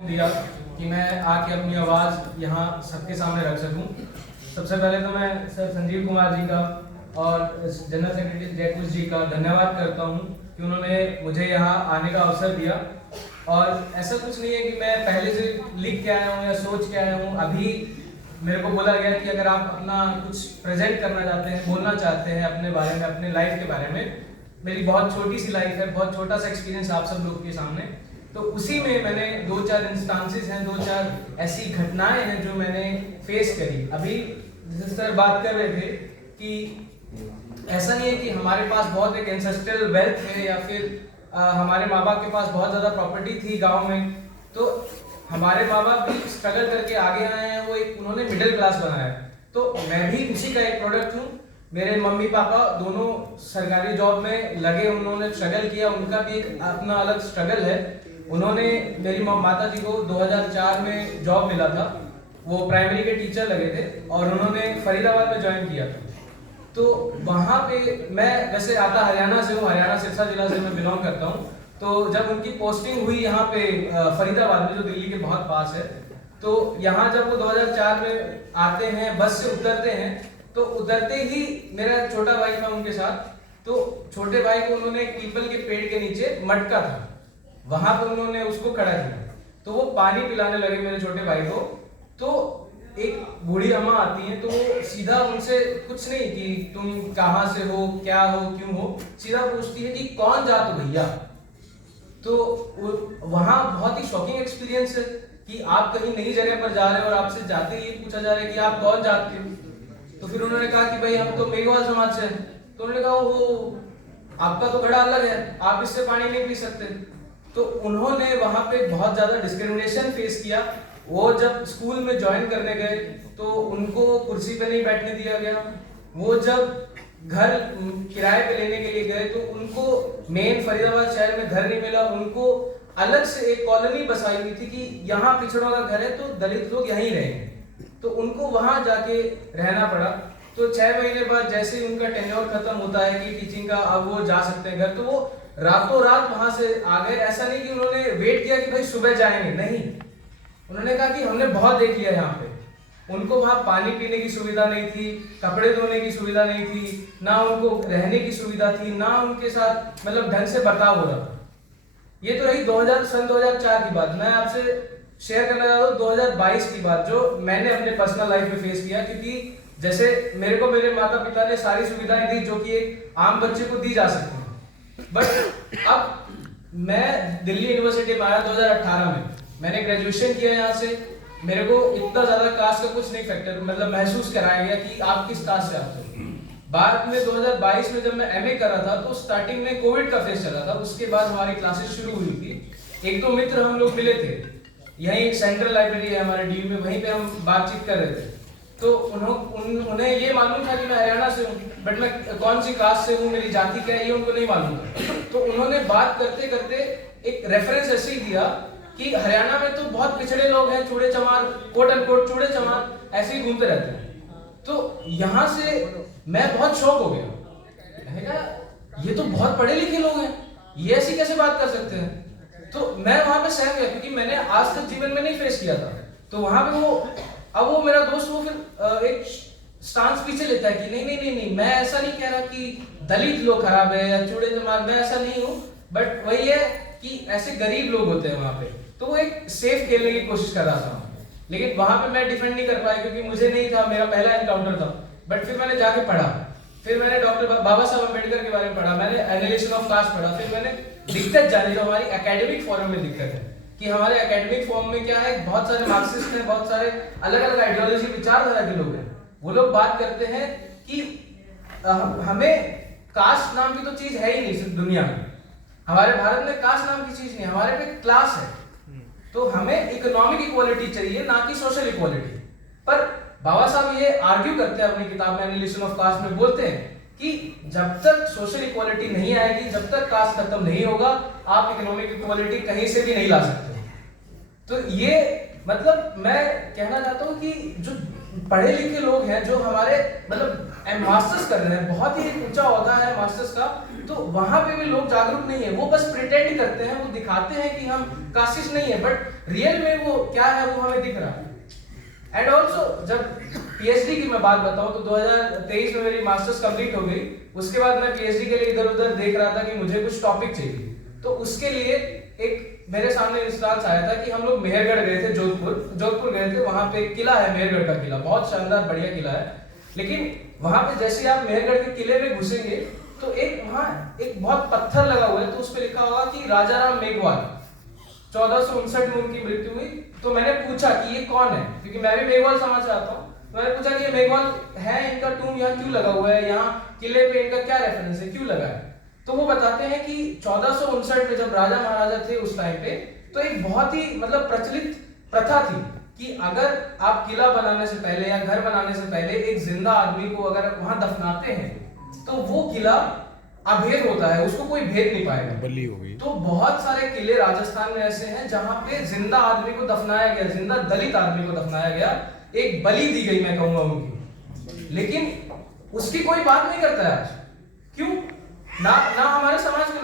दिया कि मैं आके अपनी आवाज़ यहाँ सबके सामने रख सकूं। सबसे पहले तो मैं सर संजीव कुमार जी का और जनरल सेक्रेटरी जयकुश जी का धन्यवाद करता हूँ कि उन्होंने मुझे यहाँ आने का अवसर दिया। और ऐसा कुछ नहीं है कि मैं पहले से लिख के आया हूँ या सोच के आया हूँ। अभी मेरे को बोला गया कि अगर आप अपना कुछ प्रेजेंट करना चाहते हैं, बोलना चाहते हैं अपने बारे में, अपने लाइफ के बारे में। मेरी बहुत छोटी सी लाइफ है, बहुत छोटा सा एक्सपीरियंस आप सब लोग के सामने। तो उसी में मैंने 2-4 इंस्टांसेस हैं, 2-4 ऐसी घटनाएं हैं जो मैंने फेस करी। अभी जैसे सर बात कर रहे थे कि ऐसा नहीं है कि हमारे पास बहुत एक एंसेस्ट्रल वेल्थ है या फिर हमारे माँ बाप के पास बहुत ज़्यादा प्रॉपर्टी थी गांव में। तो हमारे माँ बाप भी स्ट्रगल करके आगे आए हैं, वो एक उन्होंने मिडिल क्लास बनाया है। तो मैं भी उसी का एक प्रोडक्ट हूँ। मेरे मम्मी पापा दोनों सरकारी जॉब में लगे, उन्होंने स्ट्रगल किया, उनका भी एक अपना अलग स्ट्रगल है। उन्होंने मेरी माता जी को 2004 में जॉब मिला था, वो प्राइमरी के टीचर लगे थे और उन्होंने फरीदाबाद में ज्वाइन किया था। तो वहाँ पे मैं वैसे आता हरियाणा से हूँ, हरियाणा सिरसा जिला से मैं बिलोंग करता हूँ। तो जब उनकी पोस्टिंग हुई यहाँ पे फरीदाबाद में, जो दिल्ली के बहुत पास है, तो यहाँ जब वो 2004 में आते हैं, बस से उतरते हैं, तो उतरते ही मेरा छोटा भाई था उनके साथ। तो छोटे भाई को उन्होंने एक पीपल के पेड़ के नीचे मटका था, वहां पर उन्होंने उसको खड़ा किया। तो वो पानी पिलाने लगे मेरे छोटे भाई को। तो एक बूढ़ी अम्मा आती है, तो वो सीधा उनसे कुछ नहीं कि तुम कहाँ से हो, क्या हो, क्यों हो, सीधा पूछती है कि कौन जात हो भैया। तो वहां बहुत ही शॉकिंग एक्सपीरियंस है कि आप कहीं नई जगह पर जा रहे हो और आपसे जाते ही पूछा जा रहा है कि आप कौन जात के हो। तो फिर उन्होंने कहा कि भाई हम तो मेघवाल समाज से हैं। तो उन्होंने कहा वो आपका तो घड़ा अलग है, आप इससे पानी नहीं पी सकते। तो उन्होंने वहां पे बहुत ज्यादा डिस्क्रिमिनेशन फेस किया। वो जब स्कूल में ज्वाइन करने गए तो उनको कुर्सी पे नहीं बैठने दिया गया। वो जब घर किराए पे लेने के लिए गए तो उनको मेन फरीदाबाद शहर में घर नहीं मिला। उनको अलग से एक कॉलोनी बसाई हुई थी कि यहाँ पिछड़ों का घर है तो दलित लोग यहीं रहेंगे। तो उनको वहां जाके रहना पड़ा। तो 6 महीने बाद जैसे ही उनका टेन्योर खत्म होता है कि टीचिंग का, अब वो जा सकते हैं घर, तो वो रातों रात वहां से आ गए। ऐसा नहीं कि उन्होंने वेट किया कि भाई सुबह जाएंगे, नहीं, उन्होंने कहा कि हमने बहुत देख लिया यहाँ पे। उनको वहां पानी पीने की सुविधा नहीं थी, कपड़े धोने की सुविधा नहीं थी, ना उनको रहने की सुविधा थी, ना उनके साथ मतलब ढंग से बर्ताव हो रहा था। ये तो रही 2004 की बात। मैं आपसे शेयर करना चाहता हूँ 2022 की बात, जो मैंने अपने पर्सनल लाइफ में फेस किया। क्योंकि जैसे मेरे को मेरे माता पिता ने सारी सुविधाएं दी जो कि एक आम बच्चे को दी जा सकती है। बट अब मैं दिल्ली यूनिवर्सिटी में आया 2018 में, मैंने ग्रेजुएशन किया यहाँ से। मेरे को इतना ज्यादा कास्ट का कुछ नहीं फैक्टर मतलब महसूस कराया गया कि आप किस कास्ट से आते हो। बाद में 2022 में जब मैं एमए कर रहा था तो स्टार्टिंग में कोविड का फेज चला था, उसके बाद हमारी क्लासेस शुरू हुई थी। एक दो मित्र हम लोग मिले थे, यही सेंट्रल लाइब्रेरी है हमारे डीयू में, वहीं पे हम बातचीत कर रहे थे। तो उन्हें ये मालूम था कि मैं हरियाणा से हूँ, बट मैं कौन सी कास्ट से हूँ, मेरी जाति क्या है, ये उनको नहीं मालूम था। तो उन्होंने बात करते करते एक रेफरेंस ऐसे ही दिया कि हरियाणा में तो बहुत पिछड़े लोग हैं, चूड़े चमार, कोट एंड कोट चूड़े चमार ऐसे ही घूमते रहते हैं। तो यहाँ से मैं बहुत शॉक हो गया। मैंने कहा ये तो बहुत पढ़े लिखे लोग हैं, ये ऐसी कैसे बात कर सकते हैं। तो मैं वहां पे सहम गया क्योंकि मैंने आज तक जीवन में नहीं फेस किया था। तो वहां पे वो मेरा दोस्त वो फिर एक स्टांस पीछे लेता है कि नहीं नहीं नहीं नहीं, मैं ऐसा नहीं कह रहा कि दलित लोग खराब है या चूड़े चमार, मैं ऐसा नहीं हूँ। बट वही है कि ऐसे गरीब लोग होते हैं वहां पे। तो वो एक सेफ खेलने की कोशिश कर रहा था, लेकिन वहां पे मैं डिफेंड नहीं कर पाया क्योंकि मुझे नहीं था, मेरा पहला एनकाउंटर था। बट फिर मैंने जाके पढ़ा, फिर मैंने डॉक्टर बाबा साहब अम्बेडकर के बारे में पढ़ा, मैंने एनालिसिस ऑफ कास्ट पढ़ा। फिर मैंने दिक्कत जानी जो हमारी एकेडमिक फॉर्म में दिक्कत है कि हमारे एकेडमिक फॉर्म में क्या है, बहुत सारे मार्क्सिस्ट हैं, बहुत सारे अलग अलग आइडियोलॉजी विचारधारा के लोग हैं। वो लोग बात करते हैं कि हमें कास्ट नाम की तो चीज है ही नहीं दुनिया में। हमारे भारत में कास्ट नाम की चीज नहीं, हमारे पे क्लास है। तो हमें इकोनॉमिक इक्वालिटी चाहिए, ना कि सोशल इक्वालिटी। पर बाबा साहब ये आर्ग्यू करते हैं अपनी किताब में एनालिसिस ऑफ कास्ट में, बोलते हैं कि जब तक सोशल इक्वालिटी नहीं आएगी, जब तक कास्ट खत्म नहीं होगा, आप इकोनॉमिक इक्वालिटी कहीं से भी नहीं ला सकते। तो ये मतलब मैं कहना चाहता हूँ कि जो पढ़े लिखे लोग हैं, जो हमारे मतलब मास्टर्स कर रहे हैं, बहुत ही ऊंचा ओहदा है मास्टर्स का, तो वहां पे भी लोग जागरूक नहीं है, वो बस प्रिटेंड करते हैं, वो दिखाते हैं कि हम काशिश नहीं है, बट रियल में वो क्या है वो हमें दिख रहा है। एंड ऑल्सो जब पीएचडी की मैं बात बताऊं तो 2023 में मेरी मास्टर्स कंप्लीट हो गई। उसके बाद मैं पीएचडी के लिए इधर उधर देख रहा था कि मुझे कुछ टॉपिक चाहिए, तो उसके लिए एक मेरे सामने इंस्टांस आया था कि हम लोग मेहरगढ़ गए थे, जोधपुर गए थे। वहां पे किला है, मेहरगढ़ का किला, बहुत शानदार बढ़िया किला है। लेकिन वहां पे जैसे आप मेहरगढ़ के किले में घुसेंगे तो एक वहां एक बहुत पत्थर लगा हुआ है, तो उस पे लिखा होगा कि राजा राम मेघवाल 1459 में उनकी मृत्यु हुई। तो मैंने पूछा कि ये कौन है, क्योंककि मैं भी मेघवाल समाज से आता हूँ। मैंने पूछा कि ये मेघवाल है, इनका टूम यहाँ क्यों लगा हुआ है, यहाँ किले पे इनका क्या रेफरेंस है, क्यों लगा है। तो वो बताते हैं कि 1459 में जब राजा महाराजा थे उस टाइम पे, तो एक बहुत ही मतलब प्रचलित प्रथा थी कि अगर आप किला बनाने से पहले या घर बनाने से पहले एक जिंदा आदमी को अगर वहां दफनाते हैं तो वो किला अभेद होता है, उसको कोई भेद नहीं पाएगा, बलि हो गई। तो बहुत सारे किले राजस्थान में ऐसे हैं जहां पे जिंदा आदमी को दफनाया गया, जिंदा दलित आदमी को दफनाया गया, एक बलि दी गई मैं कहूंगा उनकी, लेकिन उसकी कोई बात नहीं करता है आज। क्यों? ना हमारे समाज के लोग